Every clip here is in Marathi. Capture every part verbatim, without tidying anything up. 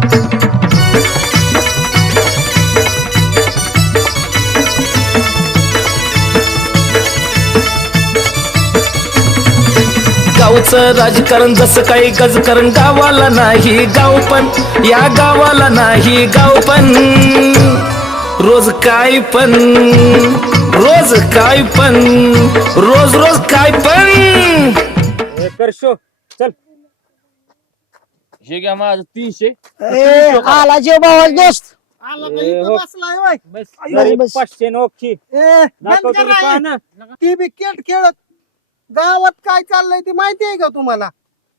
गावचं राजकारण जसं काही गजकारण गावाला नाही गाव पण या गावाला नाही गाव पण रोज काय पण रोज काय पण रोज रोज काय पण कर शो चल हे घ्या माझं तीनशे ए, आला जे भावा दोस्त आला का इथं बसलाय होय? बस बस, जरी बस. पाचशे नोखी ए, दाखव बंद तुझी करा हे. पानं. ती बी खेळ खेळत गावात काय चाललंय ते माहिती आहे का तुम्हाला?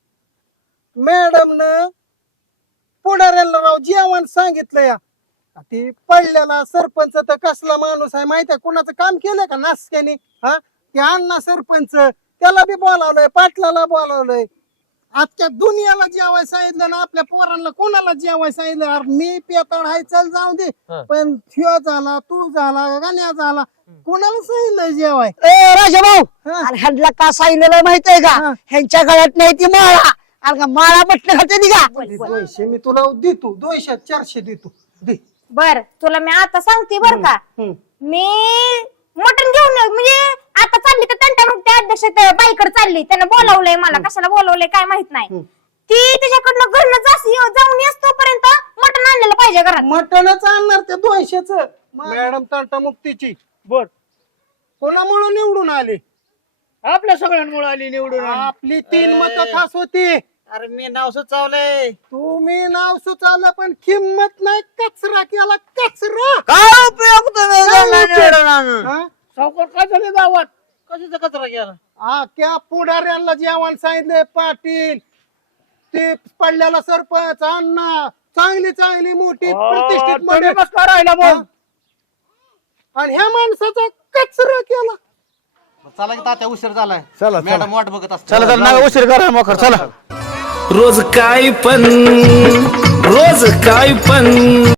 मॅडम न पुढाऱ्याला राव जेवण सांगितलं या ती पडलेला सरपंच तर कसला माणूस आहे माहिती आहे? कुणाचं काम केलंय का नास्त्याने? हा ते अण्णा सरपंच त्याला बी बोलावलंय, पाटलाला बोलावलंय. आजच्या दुनियाला जेवाय सांगितलं ना आपल्या पोरांना कोणाला जेवाय सांगितलं? अरे मी पेताळ हाय चल जाऊ दे, पण थियो झाला, तू झाला, गाण्या झाला, कोणाला सांगितलं जेवाय? ए राजा भाऊ हा. अरे ह्यांना का सांगितलेलं माहितीये का? हा. ह्यांच्या गळ्यात नाही ती माळा. अरे का माळा म्हटलं खाते का? दोनशे मी तुला देतो, दोनशे चारशे देतो दे. बर तुला मी आता सांगते बर का हम्म. मी मटण घेऊन ये. म्हणजे आता चालली तर त्यांच्या मग त्या अध्यक्ष बाईकडे चालली, त्यांना बोलावलंय मला, कशाला बोलावलंय काय माहित नाही. हम्म. ती त्याच्याकडनं घरनं जास जाऊन येस तोपर्यंत मटण आणलेलं पाहिजे घरात. मटणच आणणार ते दोनशेच. मॅडम तंटा मुक्तीची बर कोणामुळे निवडून आली? आपल्या सगळ्यांमुळे आली निवडून आणि. आपली तीन मत खास होती. अरे मी नाव सुचवलंय. तुम्ही नाव सुचवलं पण किंमत नाही, कचरा केला कचरा. काय उपयोग तुम्ही काय झाला उपयोग? निवडून आणून? हा? सावकार काय झाले गावात? कशाचा कचरा केला? हा त्या पुढाऱ्यांना जेवण सांगितले पाटील, ते पडलेला सरपंच, अण्णा, चांगली चांगली मोठी प्रतिष्ठित तुम्ही मध्ये. मस्त राहिला मग. आणि ह्या माणसाचा कचरा केला. चला की तात्या उशीर झालाय. चला, मॅडम वाट बघत असते. चला चला नका उशीर करा मोखर चला रोज काय पण रोज काय पण